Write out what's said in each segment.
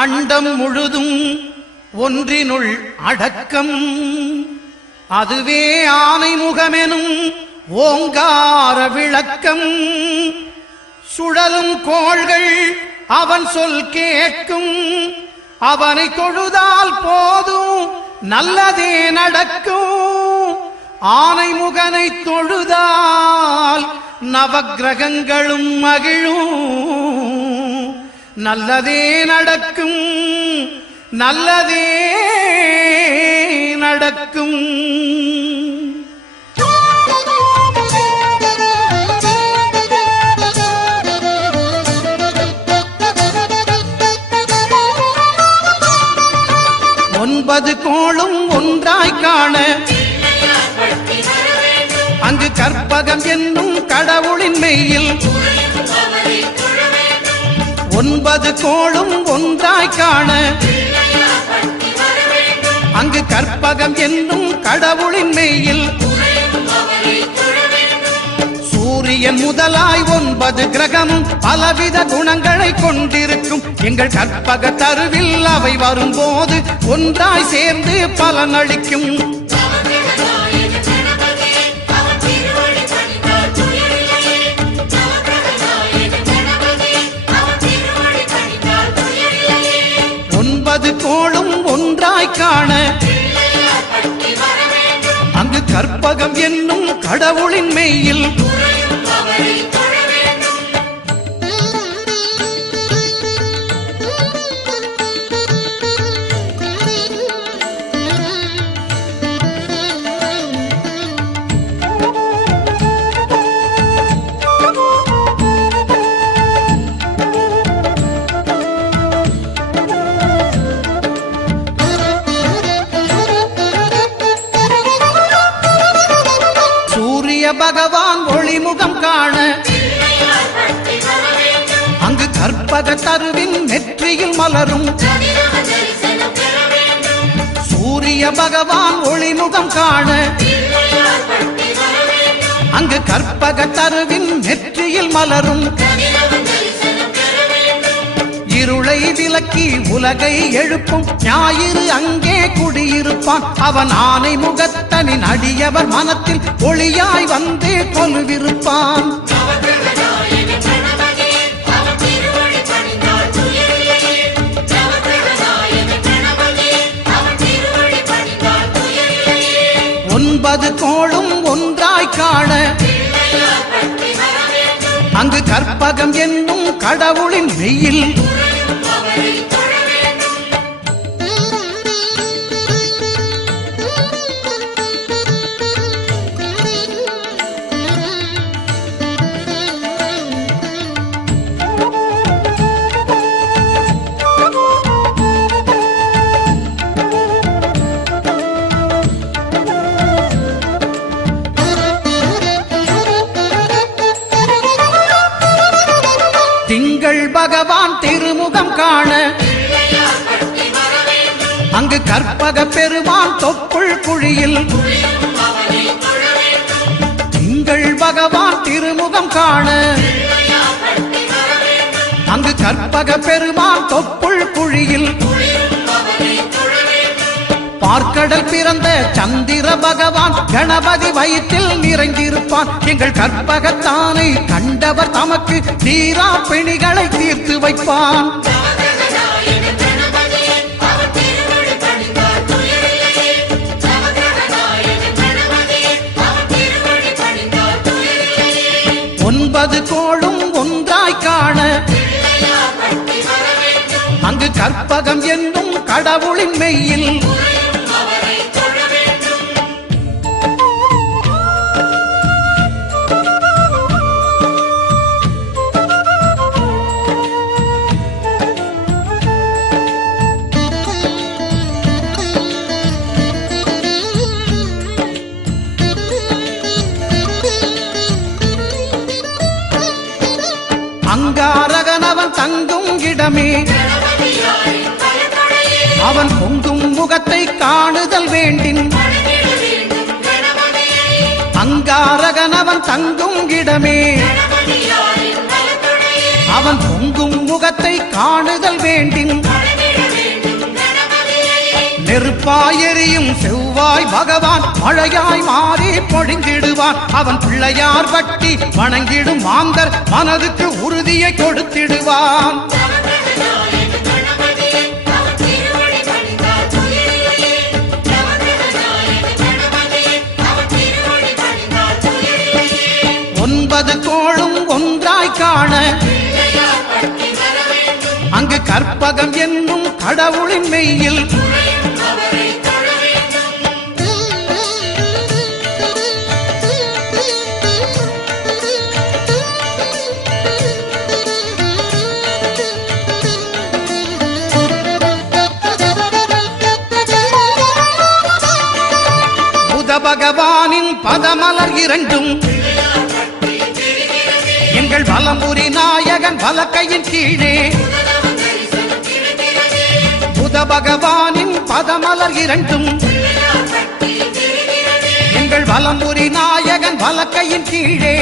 அண்டம் முழுதும் ஒன்றினுள் அடக்கம். அதுவே ஆனை முகமெனும் ஓங்கார விளக்கம். சுழலும் கோள்கள் அவன் சொல் கேட்கும். அவனை தொழுதால் போதும் நல்லதே நடக்கும். ஆனை முகனை தொழுதால் நவக்கிரகங்களும் மகிழும். நல்லதே நடக்கும், நல்லதே நடக்கும். ஒன்பது கோளும் ஒன்றாய் காண அங்கு கற்பகம் என்னும் கடவுளின் மெய்யில். ஒன்பது கோளும் ஒன்றாய் காண அங்கு கற்பகம் என்னும் கடவுளின் மெய்யில். சூரியன் முதலாய் 9 கிரகமும் பலவித குணங்களை கொண்டிருக்கும். எங்கள் கற்பக தருவில் அவை வரும்போது ஒன்றாய் சேர்ந்து பலனளிக்கும். ஒன்பது கோளும் ஒன்றாய் காண அங்கு கற்பகம் என்னும் கடவுளின் மெய்யில். பகவான் ஒளிமுகம் காண அங்கு கற்பக தருவின் நெற்றியில் மலரும். சூரிய பகவான் ஒளிமுகம் காண அங்கு கற்பக தருவின் நெற்றியில் மலரும். இருளை விலக்கி உலகை எழுப்பும் ஞாயிறு அங்கே குடியிருப்பான். அவன் ஆனை முகத்தனின் அடியவர் மனத்தில் ஒளியாய் வந்து கொலுவிருப்பான். ஒன்பது கோளும் ஒன்றாய் காண அங்கு கற்பகம் என்னும் கடவுளின் மெய்யில். திங்கள் பகவான் திருமுகம் காண அங்கு கற்பக பெருமான் தொப்புள் குழியில். திங்கள் பகவான் திருமுகம் காண அங்கு கற்பக பெருமான் தொப்புள் குழியில். பார்க்கடல் பிறந்த சந்திர பகவான் கணபதி வயிற்றில் நிறைந்திருப்பான். எங்கள் கற்பகத்தானை கண்டவர் தமக்கு தீரா பிணிகளை தீர்த்து வைப்பான். ஒன்பது கோளும் ஒன்றாய் காண அங்கு கற்பகம் என்னும் கடவுளின் மெய்யில். அங்காரகனவன் தங்கும் இடமே அவன் பொங்கும் முகத்தை காணுதல் வேண்டின். அங்காரகனவன் தங்கும் இடமே அவன் பொங்கும் முகத்தை காணுதல் வேண்டின். நெருப்பாயெரியும் செவ்வாய் பகவான் மழையாய் மாறி பொழிந்திடுவான். அவன் பிள்ளையார் பட்டி வணங்கிடும் மாந்தர் மனதுக்கு உறுதியை கொடுத்திடுவான். ஒன்பது கோளும் ஒன்றாய் காண அங்கு கற்பகம் என்னும் கடவுளின் மெய்யில் புத பகவானின் பதமலர் இரண்டும் எங்கள் வலம்புரி நாயகன் வலக்கையின் கீழே புத பகவானின் பதமலர் இரண்டும் எங்கள் வலம்புரி நாயகன் வலக்கையின் கீழே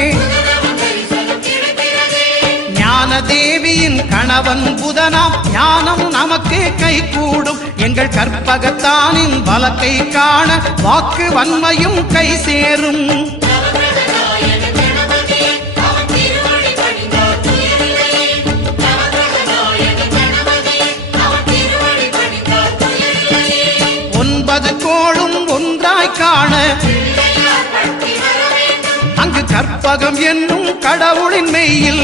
ஞான தேவியின் கணவன் புதனாம் ஞானம் நமக்கு கை கூடும். எங்கள் கற்பகத்தானின் வலக்கை காண வாக்கு வன்மையும் கை சேரும். ஒன்பது கோளும் ஒன்றாய் காண அங்கு கற்பகம் என்னும் கடவுளின் மெய்யில்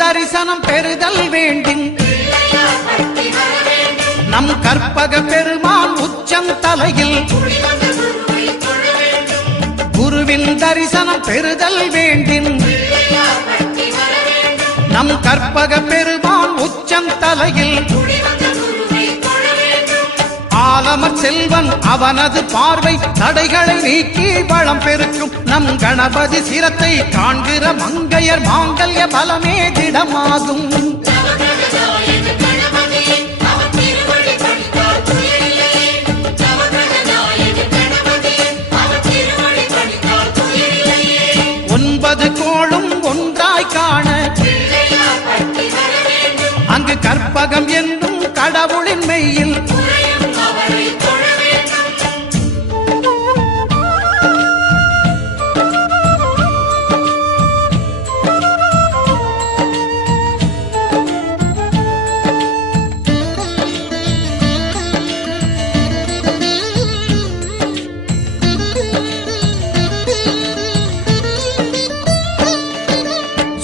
தரிசனம் பெறுதல் வேண்டும். நம் கற்பக பெருமான் உச்சம் தலையில் குருவின் தரிசனம் பெறுதல் வேண்டும். நம் கற்பக பெருமான் உச்சம் தலையில் ஆலமர் செல்வன் அவனது பார்வை தடைகளை நீக்கி வளம் பெருக்கும். நம் கணபதி சிரத்தை காண்கிற மங்கையர் மாங்கல்ய பலமே திடமாகும். ஒன்பது கோளும் ஒன்றாய் காண அங்கு கற்பகம் என்னும் கடவுளின் மெய்யில்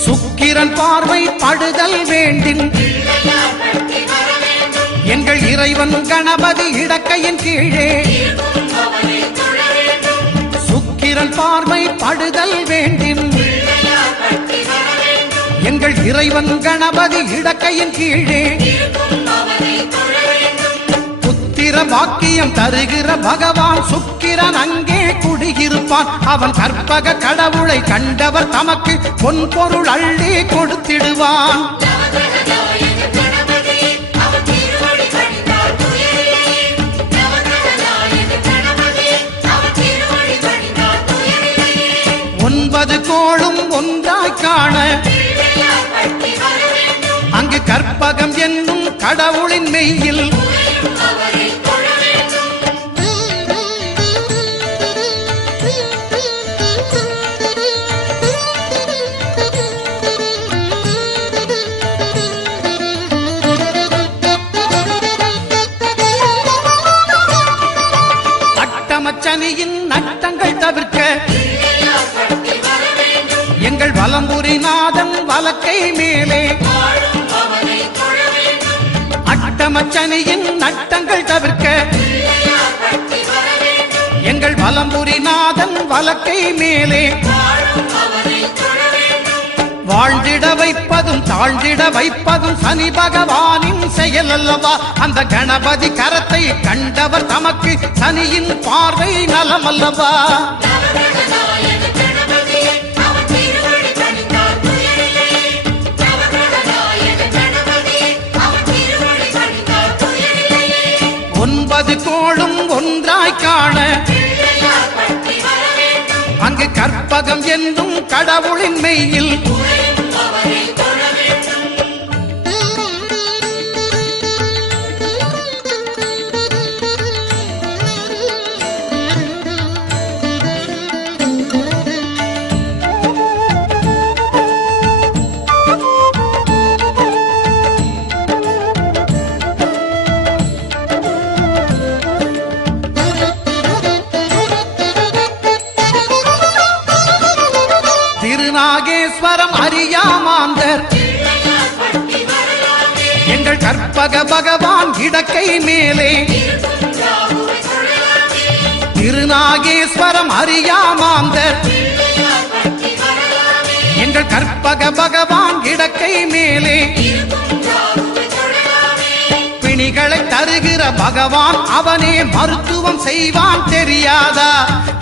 சுக்கிரன் பார்வை படுதல் வேண்டின் எங்கள் இறைவன் கணபதி இடக்கையின் கீழே சுக்கிரன் பார்வை படுதல் வேண்டின் எங்கள் இறைவன் கணபதி இடக்கையின் கீழே புத்திர பாக்கியம் தருகிற பகவான் சுக்கிரன் அங்கே குடியிருப்பான். அவன் கற்பக கடவுளை கண்டவர் தமக்கு பொன் பொருள் அள்ளி கொடுத்திடுவான். ஒன்பது கோளும் ஒன்றாய் காண அங்கு கற்பகம் என்னும் கடவுளின் மெய்யில் அட்டமச்சனியின் நட்டங்கள் தவிர்க்க எங்கள் வலம்புரி நாதன் வலக்கை மேலே அட்டமச்சனியின் நட்டங்கள் தவிர்க்க எங்கள் வலம்புரி நாதன் வலக்கை மேலே வாழ்ந்திட வைப்பதும் தாழ்ந்திட வைப்பதும் சனி பகவானின் செயல் அல்லவா? அந்த கணபதி கரத்தை கண்டவர் தமக்கு சனியின் பார்வை நலம் அல்லவா? ஒன்பது கோளும் ஒன்றாய் காண அங்கு கற்பகம் என்னும் கடவுளின் மெய்யில் திருநாகேஸ்வரம் அறியாமாந்தர் எங்கள் கற்பக பகவான் இடக்கை மேலே திருநாகேஸ்வரம் அறியாமாந்தர் எங்கள் கற்பக பகவான் இடக்கை மேலே பிணிகளை தருகிற பகவான் அவனே மருத்துவம் செய்வான் தெரியாதா?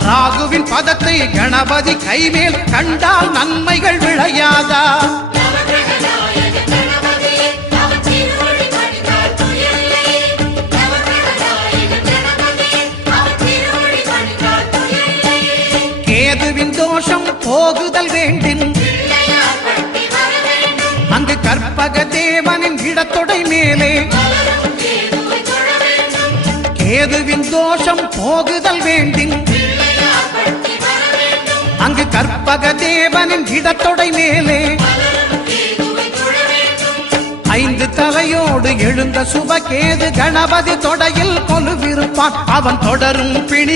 ராகுவின் பதத்தை கணபதி கைமேல் கண்டால் நன்மைகள் விளையாதா? கேதுவின் தோஷம் போகுதல் வேண்டின் அங்கு கற்பக தேவனின் இடத்தொடை மேலே கேதுவின் தோஷம் போகுதல் வேண்டின் அங்கு கற்பக தேவனின் இடத்தொடை மேலே ஐந்து தலையோடு எழுந்த சுபகேது கணபதி தொடையில் கொலுவிருப்பான் அவன் தொடரும் பிணி